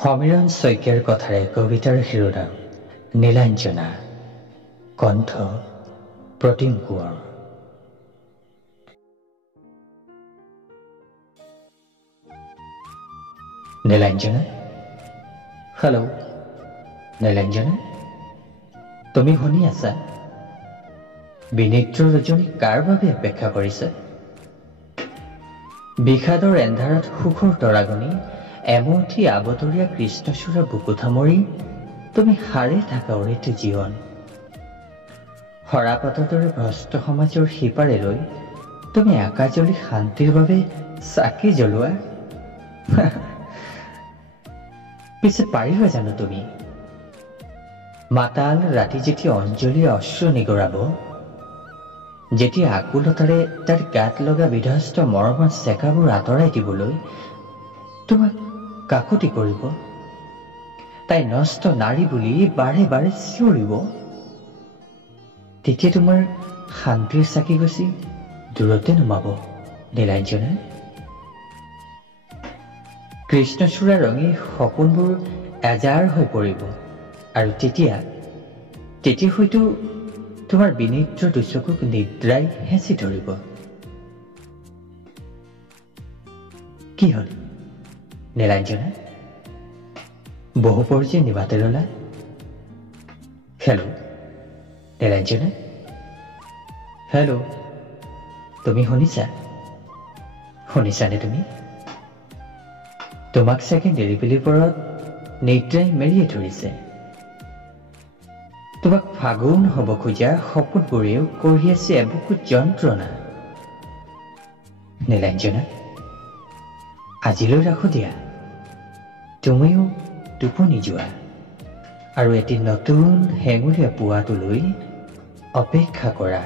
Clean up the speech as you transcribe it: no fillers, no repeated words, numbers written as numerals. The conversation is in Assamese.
সমীৰণ শইকীয়াৰ কথাৰে কবিতাৰ শিৰোনাম নীলাঞ্জনা, কণ্ঠ প্ৰতিম কোঁৱৰ। নীলাঞ্জনা, হেল্ল'। নীলাঞ্জনা, তুমি শুনি আছা? বিনিদ্ৰ ৰজনী কাৰ বাবে অপেক্ষা কৰিছে? বিষাদৰ এন্ধাৰত সুখৰ তৰাগনি এমুঠি আবতৰীয়া কৃষ্ণচূড়াৰ বুকুত সামৰি তুমি সাৰে থাকা অৰেটো জীৱন। সৰাপাতৰ দৰে ভ্ৰষ্ট সমাজৰ সিপাৰে লৈ তুমি আকাশজলি শান্তিৰ বাবে চাকি জ্বলোৱা। পিছে পাৰিবা জানো তুমি? মাতাল ৰাতি যেতিয়া অঞ্জলি অশ্ৰু নিগৰাব, যেতিয়া আকুলতাৰে তাৰ গাত লগা বিধ্বস্ত মৰমৰ চেকাবোৰ আঁতৰাই দিবলৈ তোমাক কাকুতি কৰিব, তাই নষ্ট নাৰী বুলি বাৰে বাৰে চিঞৰিব, তেতিয়া তোমাৰ শান্তিৰ চাকি গছি দূৰতে নুমাব। নীলাঞ্জনা, কৃষ্ণচূড়া ৰঙী সপোনবোৰ এজাৰ হৈ পৰিব, আৰু তেতিয়া হয়তো তোমাৰ বিনিদ্ৰ দুচকুক নিদ্ৰাই হেঁচি ধৰিব। কি হ'ল নীলাঞ্জনা, বহু পৰ্যায় নিবাতে ৰলা? Hello' Nilanjana, hello'. তুমি শুনিছানে তুমি? তোমাক চাগে নিৰিবিলিৰ পৰত নিদ্ৰাই মেৰিয়ে ধৰিছে। তোমাক ফাগুন হ'ব খোজা সপোনবোৰেও কঢ়িয়াইছে এবুকু যন্ত্ৰণা। নীলাঞ্জনা, আজিলৈ ৰাখো দিয়া। তুমিও টোপনি যোৱা আৰু এটি নতুন হেঙুলীয়া পুৱাটোলৈ অপেক্ষা কৰা।